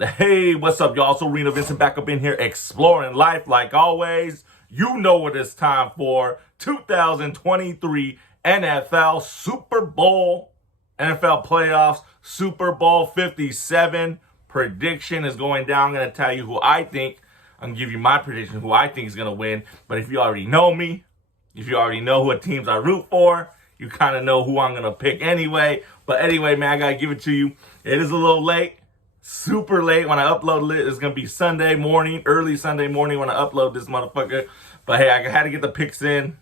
Hey, what's up, y'all? So ARENAVINCENT back up in here exploring life like always. You know what it's time for. 2023 NFL Super Bowl, NFL playoffs, Super Bowl 57 prediction is going down. I'm going to tell you who I think. I'm going to give you my prediction, who I think is going to win. But if you already know me, if you already know what teams I root for, you kind of know who I'm going to pick anyway. But anyway, man, I got to give it to you. It is a little late. Super late when I upload it. It's going to be Sunday morning, early Sunday morning when I upload this motherfucker. But hey, I had to get the picks in.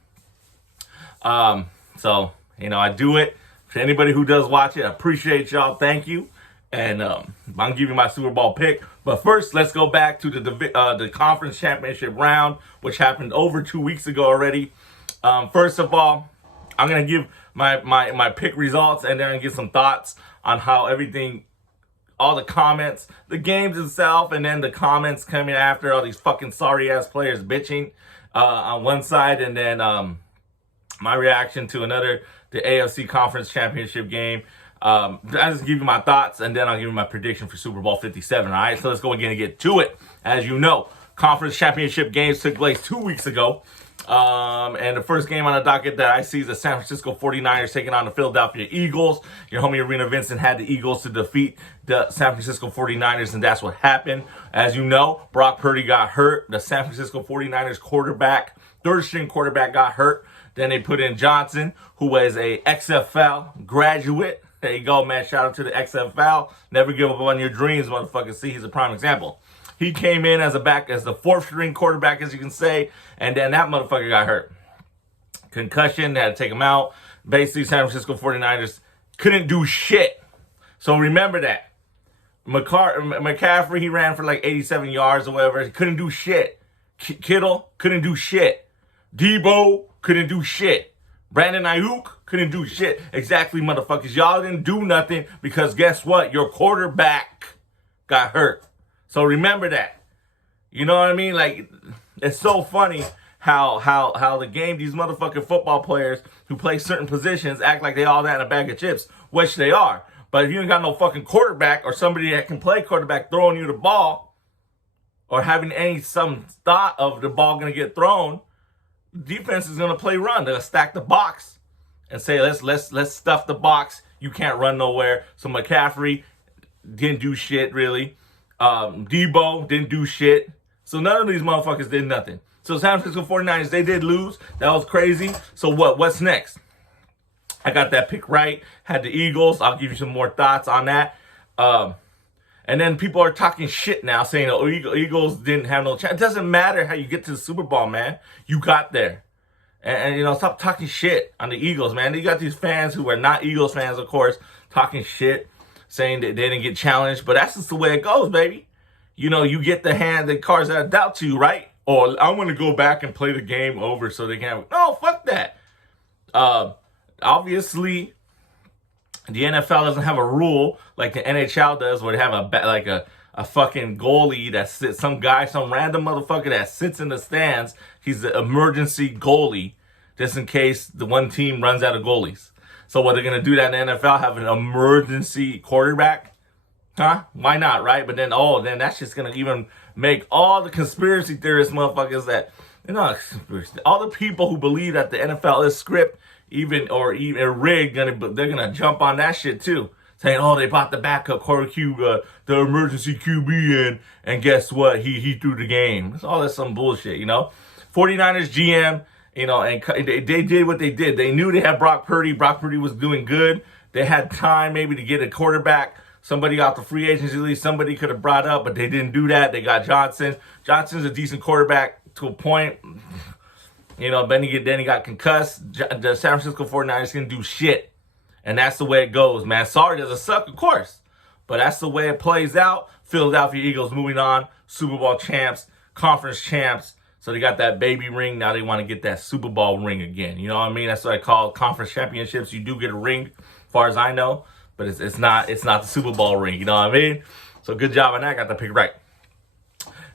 So, I do it. For anybody who does watch it, I appreciate y'all. Thank you. And I'm going to give you my Super Bowl pick. But first, let's go back to the conference championship round, which happened over 2 weeks ago already. First of all, I'm going to give my pick results, and then I'm going to give some thoughts on how everything, all the comments, the games itself, and then the comments coming after, all these fucking sorry-ass players bitching on one side, and then my reaction to the AFC Conference Championship game. I'll just give you my thoughts, and then I'll give you my prediction for Super Bowl 57, all right? So let's go again and get to it. As you know, Conference Championship games took place 2 weeks ago. And the first game on the docket that I see is the San Francisco 49ers taking on the Philadelphia Eagles. Your homie ARENAVINCENT had the Eagles to defeat the San Francisco 49ers, and that's what happened. As you know, Brock Purdy got hurt. The San Francisco 49ers quarterback, third-string quarterback, got hurt. Then they put in Johnson, who was a XFL graduate. There you go, man. Shout out to the XFL. Never give up on your dreams, motherfucker. See, he's a prime example. He came in as the fourth-string quarterback, as you can say, and then that motherfucker got hurt. Concussion, they had to take him out. Basically, San Francisco 49ers couldn't do shit. So remember that. McCaffrey, he ran for like 87 yards or whatever. He couldn't do shit. Kittle couldn't do shit. Debo couldn't do shit. Brandon Ayuk couldn't do shit. Exactly, motherfuckers. Y'all didn't do nothing because guess what? Your quarterback got hurt. So remember that. You know what I mean? Like, it's so funny how the game, these motherfucking football players who play certain positions act like they all that in a bag of chips, which they are. But if you ain't got no fucking quarterback or somebody that can play quarterback throwing you the ball or having some thought of the ball going to get thrown, defense is going to play run. They'll stack the box and say, let's stuff the box. You can't run nowhere. So McCaffrey didn't do shit, really. Debo didn't do shit. So none of these motherfuckers did nothing. So San Francisco 49ers, they did lose. That was crazy. So what's next? I got that pick right. Had the Eagles. I'll give you some more thoughts on that. And then people are talking shit now, saying, oh, Eagles didn't have no chance. It doesn't matter how you get to the Super Bowl, man. You got there. And stop talking shit on the Eagles, man. You got these fans who are not Eagles fans, of course, talking shit, saying that they didn't get challenged. But that's just the way it goes, baby. You get the cards that are dealt to you, right? Or I'm going to go back and play the game over so they can. No, fuck that. Obviously, the NFL doesn't have a rule like the NHL does where they have a fucking goalie that sits, some random motherfucker that sits in the stands. He's the emergency goalie just in case the one team runs out of goalies. So what they're going to do that in the NFL, have an emergency quarterback? Huh? Why not, right? But then that's just going to even make all the conspiracy theorist motherfuckers that, all the people who believe that the NFL is script, even rigged, they're going to jump on that shit too. Saying, they brought the backup the emergency QB in, and guess what? He threw the game. It's all that some bullshit, 49ers GM, and they did what they did. They knew they had Brock Purdy. Brock Purdy was doing good. They had time maybe to get a quarterback. Somebody off the free agency list, somebody could have brought up, but they didn't do that. They got Johnson. Johnson's a decent quarterback to a point. Then he got concussed. The San Francisco 49ers can do shit. And that's the way it goes, man. Sorry, does it suck? Of course. But that's the way it plays out. Philadelphia Eagles moving on. Super Bowl champs. Conference champs. So they got that baby ring. Now they want to get that Super Bowl ring again. You know what I mean? That's what I call conference championships. You do get a ring, as far as I know. But it's not the Super Bowl ring. You know what I mean? So good job on that. Got the pick right.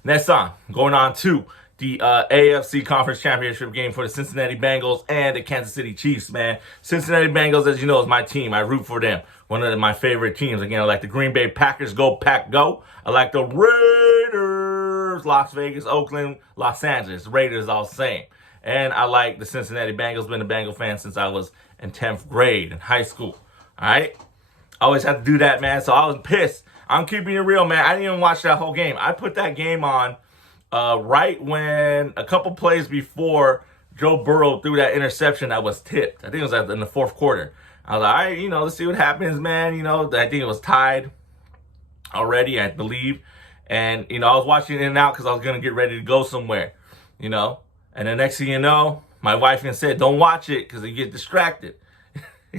Next on. Going on to the AFC Conference Championship game for the Cincinnati Bengals and the Kansas City Chiefs, man. Cincinnati Bengals, as you know, is my team. I root for them. One of my favorite teams. Again, I like the Green Bay Packers. Go, Pack, go. I like the Raiders. Las Vegas, Oakland, Los Angeles. Raiders all the same. And I like the Cincinnati Bengals. Been a Bengal fan since I was in 10th grade in high school. All right? I always have to do that, man. So I was pissed. I'm keeping it real, man. I didn't even watch that whole game. I put that game on right when a couple plays before Joe Burrow threw that interception that was tipped. I think it was in the fourth quarter. I was like, all right, let's see what happens, man. I think it was tied already, I believe. And, I was watching in and out because I was going to get ready to go somewhere, And the next thing you know, my wife even said, don't watch it because you get distracted.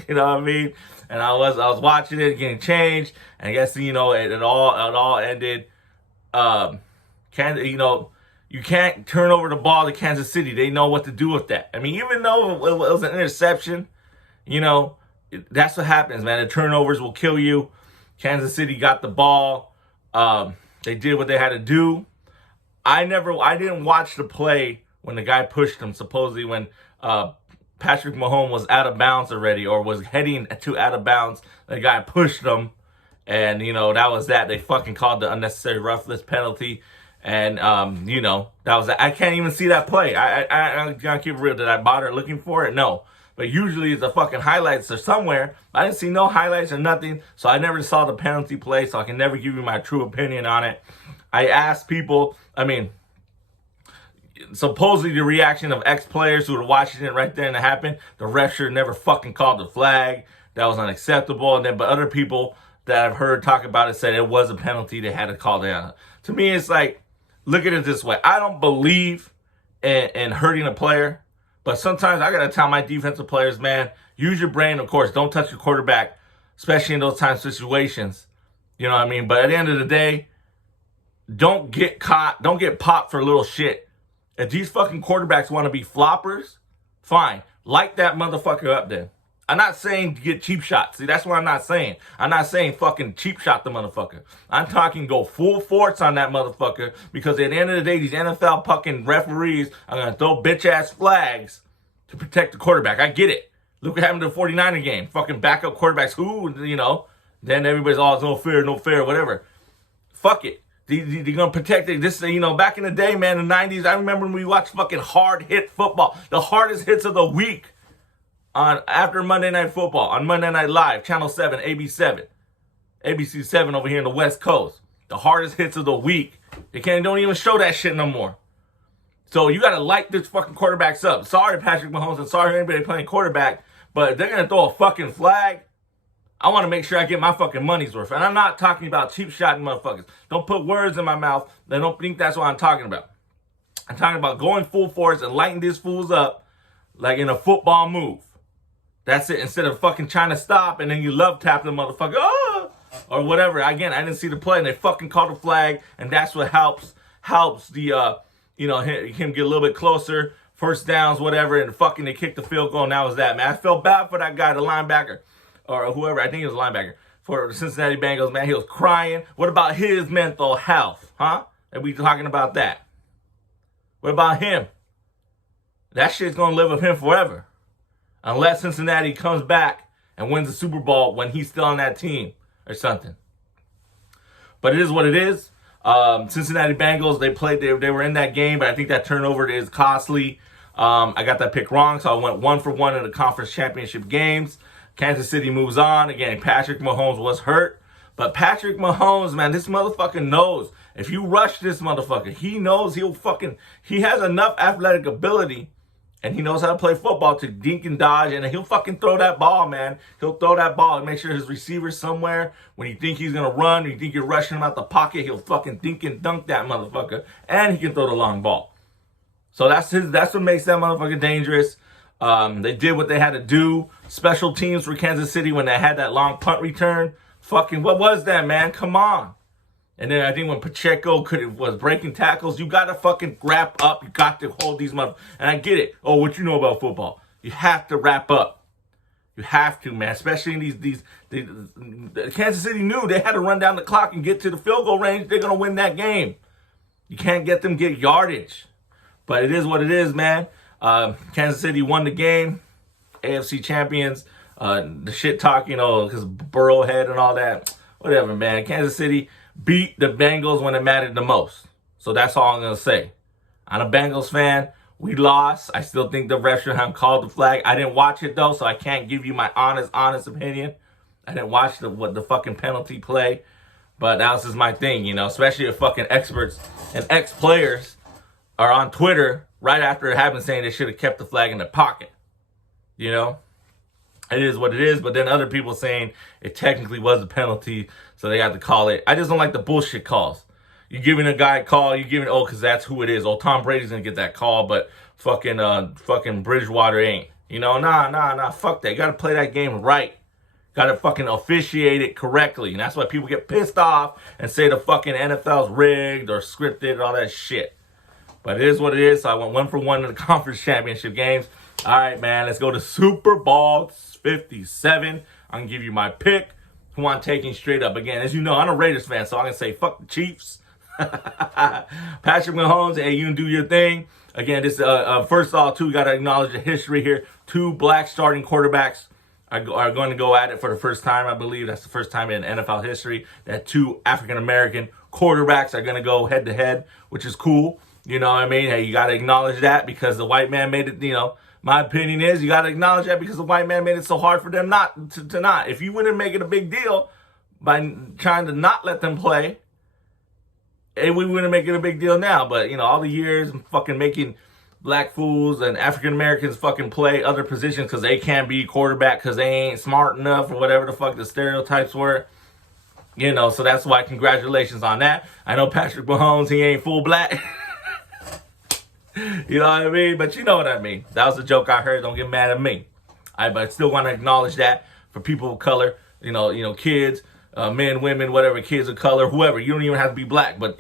You know what I mean? And I was watching it, getting changed. And I guess, it all ended. You can't turn over the ball to Kansas City. They know what to do with that. I mean, even though it was an interception, that's what happens, man. The turnovers will kill you. Kansas City got the ball. They did what they had to do. I didn't watch the play when the guy pushed him, supposedly when Patrick Mahomes was out of bounds already or was heading to out of bounds. The guy pushed him, and, that was that. They fucking called the unnecessary roughness penalty. And, that was that. I can't even see that play. I gotta keep it real. Did I bother looking for it? No. But usually the fucking highlights are somewhere. I didn't see no highlights or nothing. So I never saw the penalty play. So I can never give you my true opinion on it. I asked people, supposedly the reaction of ex-players who were watching it right there and it happened, the ref should never fucking called the flag. That was unacceptable. But other people that I've heard talk about it said it was a penalty. They had to call down. To me, it's like, look at it this way. I don't believe in hurting a player, but sometimes I got to tell my defensive players, man, use your brain, of course. Don't touch your quarterback, especially in those time situations. You know what I mean? But at the end of the day, don't get caught. Don't get popped for little shit. If these fucking quarterbacks want to be floppers, fine. Light that motherfucker up then. I'm not saying to get cheap shots. See, that's what I'm not saying. I'm not saying fucking cheap shot the motherfucker. I'm talking go full force on that motherfucker because at the end of the day, these NFL fucking referees are going to throw bitch-ass flags to protect the quarterback. I get it. Look what happened to the 49er game. Fucking backup quarterbacks who, then everybody's all, no fair, whatever. Fuck it. They're going to protect it. This, back in the day, man, in the 90s, I remember when we watched fucking hard hit football. The hardest hits of the week. After Monday Night Football, on Monday Night Live, Channel 7, ABC 7 over here in the West Coast. The hardest hits of the week. They don't even show that shit no more. So you got to light this fucking quarterbacks up. Sorry, Patrick Mahomes, and sorry anybody playing quarterback, but if they're going to throw a fucking flag, I want to make sure I get my fucking money's worth. And I'm not talking about cheap shotting motherfuckers. Don't put words in my mouth. They don't think that's what I'm talking about. I'm talking about going full force and lighting these fools up like in a football move. That's it. Instead of fucking trying to stop and then you love tap the motherfucker, or whatever. Again, I didn't see the play and they fucking called the flag, and that's what helps the him get a little bit closer, first downs, whatever, and fucking they kicked the field goal, and that was that, man. I felt bad for that guy, the linebacker, or whoever. I think he was a linebacker for the Cincinnati Bengals, man. He was crying. What about his mental health, huh? And we talking about that. What about him? That shit's gonna live with him forever. Unless Cincinnati comes back and wins the Super Bowl when he's still on that team or something. But it is what it is. Cincinnati Bengals, they were in that game, but I think that turnover is costly. I got that pick wrong, so I went 1 for 1 in the conference championship games. Kansas City moves on. Again, Patrick Mahomes was hurt. But Patrick Mahomes, man, this motherfucker knows. If you rush this motherfucker, he knows he has enough athletic ability. And he knows how to play football to dink and dodge, and he'll fucking throw that ball, man. He'll throw that ball and make sure his receiver's somewhere. When you think he's going to run, or you think you're rushing him out the pocket, he'll fucking dink and dunk that motherfucker. And he can throw the long ball. So that's what makes that motherfucker dangerous. They did what they had to do. Special teams for Kansas City when they had that long punt return. Fucking, what was that, man? Come on. And then I think when Pacheco was breaking tackles, you got to fucking wrap up. You got to hold these motherfuckers. And I get it. Oh, what you know about football? You have to wrap up. You have to, man. Especially in Kansas City knew they had to run down the clock and get to the field goal range. They're going to win that game. You can't get them get yardage. But it is what it is, man. Kansas City won the game. AFC champions. The shit talk, because Burrowhead and all that. Whatever, man. Kansas City beat the Bengals when it mattered the most. So that's all I'm going to say. I'm a Bengals fan. We lost. I still think the refs should have called the flag. I didn't watch it, though, so I can't give you my honest opinion. I didn't watch the fucking penalty play. But that was just my thing, especially if fucking experts and ex-players are on Twitter right after it happened saying they should have kept the flag in their pocket. It is what it is, but then other people saying it technically was a penalty, so they got to call it. I just don't like the bullshit calls. You giving a guy a call, because that's who it is. Tom Brady's gonna get that call, but fucking Bridgewater ain't. Nah, fuck that. You gotta play that game right. Gotta fucking officiate it correctly. And that's why people get pissed off and say the fucking NFL's rigged or scripted and all that shit. But it is what it is. So I went 1 for 1 in the conference championship games. All right, man, let's go to Super Bowl 57. I'm gonna give you my pick, who I'm taking straight up. Again, as you know, I'm a Raiders fan, so I'm gonna say fuck the Chiefs. Patrick Mahomes, hey, you can do your thing. Again, this first of all, too, got to acknowledge the history here. 2 black starting quarterbacks are going to go at it for the first time. I believe that's the first time in NFL history that 2 African-American quarterbacks are going to go head-to-head, which is cool. You know what I mean? Hey, you got to acknowledge that because the white man made it, my opinion is you got to acknowledge that because the white man made it so hard for them not to not. If you wouldn't make it a big deal by trying to not let them play, and we wouldn't make it a big deal now. But, all the years fucking making black fools and African-Americans fucking play other positions because they can't be quarterback because they ain't smart enough or whatever the fuck the stereotypes were. So that's why congratulations on that. I know Patrick Mahomes, he ain't full black. You know what I mean? But you know what I mean. That was a joke I heard. Don't get mad at me. But I still want to acknowledge that for people of color, kids, men, women, whatever, kids of color, whoever. You don't even have to be black, but,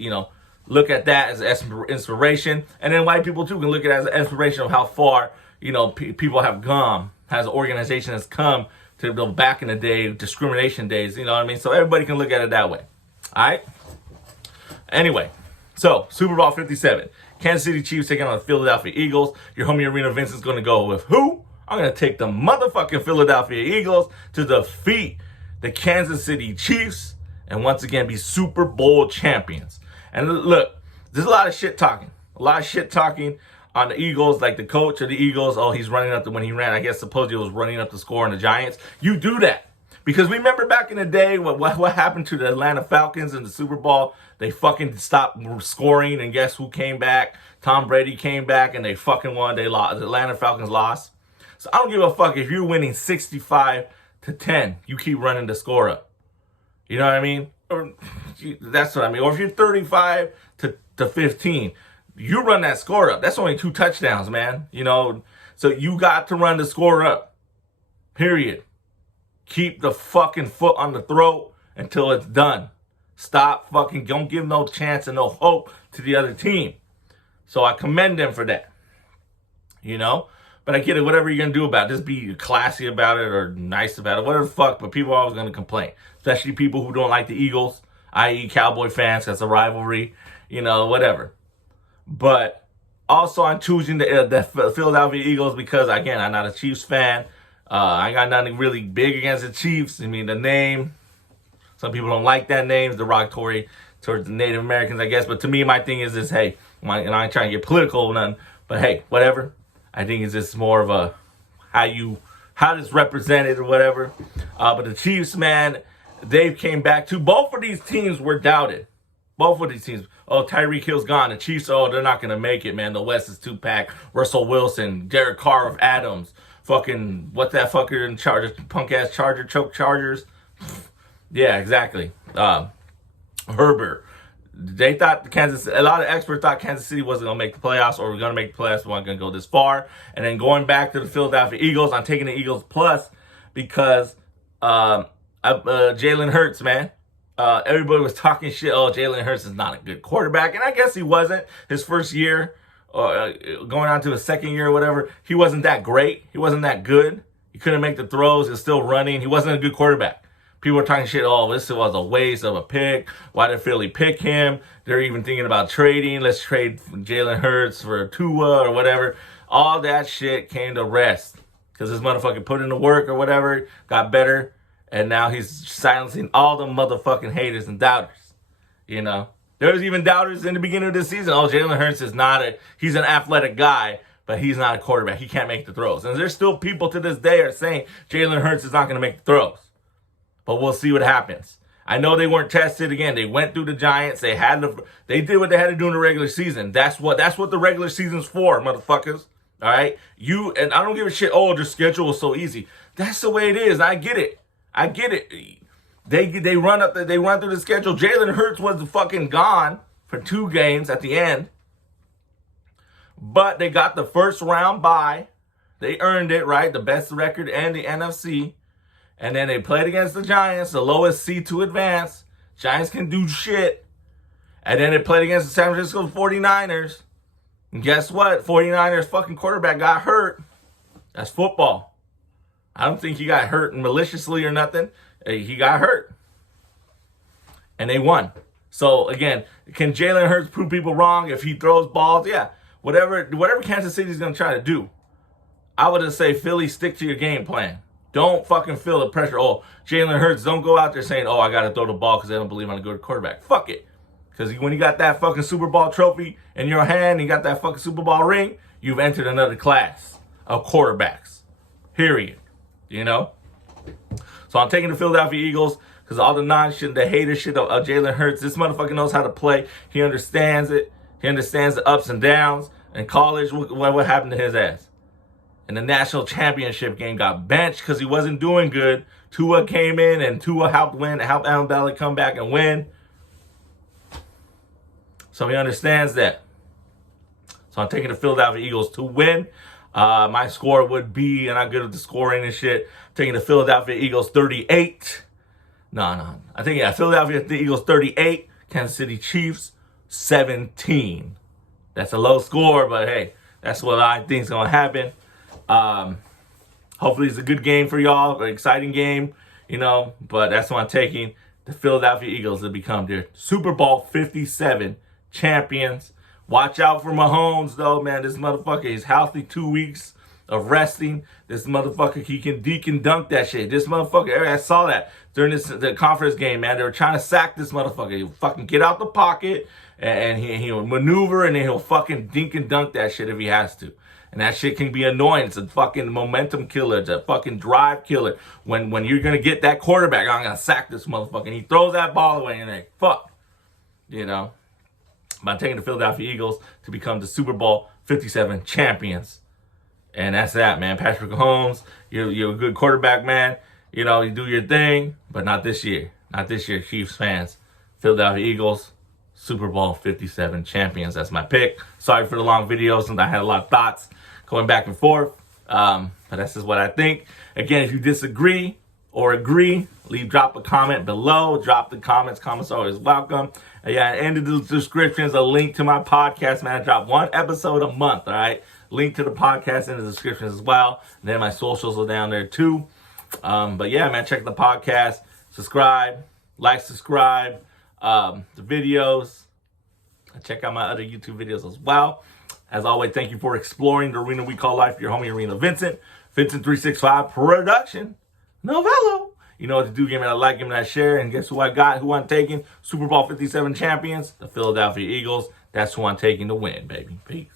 look at that as inspiration. And then white people, too, can look at it as an inspiration of how far, people have gone, as an organization has come to the back in the day, discrimination days, you know what I mean? So everybody can look at it that way. All right? Anyway, so Super Bowl 57. Kansas City Chiefs taking on the Philadelphia Eagles. Your homie ARENAVINCENT's going to go with who? I'm going to take the motherfucking Philadelphia Eagles to defeat the Kansas City Chiefs and once again be Super Bowl champions. And look, there's a lot of shit talking. A lot of shit talking on the Eagles, like the coach of the Eagles. Oh, he's running up when he ran. I guess supposedly was running up the score on the Giants. You do that. Because remember back in the day what happened to the Atlanta Falcons in the Super Bowl? They fucking stopped scoring, and guess who came back? Tom Brady came back, and they fucking won. They lost. The Atlanta Falcons lost. So I don't give a fuck if you're winning 65-10. You keep running the score up. You know what I mean? Or that's what I mean. Or if you're 35-15, you run that score up. That's only 2 touchdowns, man. So you got to run the score up. Period. Keep the fucking foot on the throat until it's done. Stop fucking, don't give no chance and no hope to the other team. So I commend them for that. But I get it, whatever you're going to do about it, just be classy about it or nice about it, whatever the fuck, but people are always going to complain. Especially people who don't like the Eagles, i.e. Cowboy fans, that's a rivalry, whatever. But also I'm choosing the Philadelphia Eagles because, again, I'm not a Chiefs fan. I got nothing really big against the Chiefs. I mean, the name, some people don't like that name. It's derogatory towards the Native Americans, I guess. But to me, my thing is this, hey, and I ain't trying to get political or nothing, but hey, whatever. I think it's just more of a how it's represented or whatever. But the Chiefs, man, they came back too. Both of these teams were doubted. Both of these teams. Oh, Tyreek Hill's gone. The Chiefs, they're not going to make it, man. The West is 2-pack. Russell Wilson, Derek Carr of Adams. Fucking, what's that fucker in Chargers? Punk-ass Chargers. Yeah, exactly. Herbert. They thought a lot of experts thought Kansas City wasn't going to make the playoffs or we're going to make the playoffs, but we're not going to go this far. And then going back to the Philadelphia Eagles, I'm taking the Eagles plus because Jalen Hurts, man. Everybody was talking shit. Oh, Jalen Hurts is not a good quarterback. And I guess he wasn't. His first year, going on to his second year or whatever, he wasn't that great. He wasn't that good. He couldn't make the throws. He was still running. He wasn't a good quarterback. People are talking shit, oh, this was a waste of a pick. Why did Philly pick him? They're even thinking about trading. Let's trade Jalen Hurts for Tua or whatever. All that shit came to rest because this motherfucker put in the work or whatever, got better, and now he's silencing all the motherfucking haters and doubters. You know? There's even doubters in the beginning of the season. Oh, Jalen Hurts is he's an athletic guy, but he's not a quarterback. He can't make the throws. And there's still people to this day are saying Jalen Hurts is not going to make the throws. But we'll see what happens. I know they weren't tested again. They went through the Giants. They did what they had to do in the regular season. That's what the regular season's for, motherfuckers. All right? And I don't give a shit, oh, the schedule was so easy. That's the way it is. I get it. They run through the schedule. Jalen Hurts was fucking gone for 2 games at the end. But they got the first round bye. They earned it, right? The best record in the NFC. And then they played against the Giants, the lowest seed to advance. Giants can do shit. And then they played against the San Francisco 49ers. And guess what? 49ers fucking quarterback got hurt. That's football. I don't think he got hurt maliciously or nothing. He got hurt. And they won. So, again, can Jalen Hurts prove people wrong if he throws balls? Yeah. Whatever Kansas City's going to try to do. I would just say, Philly, stick to your game plan. Don't fucking feel the pressure. Oh, Jalen Hurts, don't go out there saying, oh, I got to throw the ball because I don't believe I'm a good quarterback. Fuck it. Because when you got that fucking Super Bowl trophy in your hand, you got that fucking Super Bowl ring, you've entered another class of quarterbacks. Period. You know? So I'm taking the Philadelphia Eagles because all the non-shit, the hater shit of Jalen Hurts. This motherfucker knows how to play. He understands it. He understands the ups and downs. In college, what happened to his ass? In the national championship game, got benched because he wasn't doing good. Tua came in and Tua helped Alabama come back and win. So he understands that. So I'm taking the Philadelphia Eagles to win. My score would be, and I'm good at the scoring and shit, I'm taking the Philadelphia Eagles 38. No. I think, Philadelphia Eagles 38, Kansas City Chiefs 17. That's a low score, but hey, that's what I think is going to happen. Hopefully it's a good game for y'all, an exciting game, you know, but that's what I'm taking. The Philadelphia Eagles to become their Super Bowl 57 champions. Watch out for Mahomes, though, man. This motherfucker is healthy, 2 weeks of resting. This motherfucker, he can deke and dunk that shit. This motherfucker, I saw that during the conference game, man. They were trying to sack this motherfucker. He'll fucking get out the pocket, and he'll maneuver, and then he'll fucking dink and dunk that shit if he has to. And that shit can be annoying. It's a fucking momentum killer. It's a fucking drive killer. When you're going to get that quarterback, I'm going to sack this motherfucker. And he throws that ball away, and like, fuck. You know? But I'm taking the Philadelphia Eagles to become the Super Bowl 57 champions. And that's that, man. Patrick Mahomes, you're a good quarterback, man. You know, you do your thing, but not this year. Not this year, Chiefs fans. Philadelphia Eagles, Super Bowl 57 champions. That's my pick. Sorry for the long video since I had a lot of thoughts going back and forth. But that's just what I think. Again, if you disagree or agree, drop a comment below. Drop the comments. Comments are always welcome. And in the description is a link to my podcast, man. I drop 1 episode a month, all right? Link to the podcast in the description as well. And then my socials are down there too. But yeah, man, check the podcast. Subscribe. Subscribe. The videos. Check out my other YouTube videos as well. As always, thank you for exploring the arena we call life. Your homie, Arena Vincent. Vincent 365 production. Novello. You know what to do. Give me that like, give me that share. And guess who I got? Who I'm taking? Super Bowl 57 champions. The Philadelphia Eagles. That's who I'm taking to win, baby. Peace.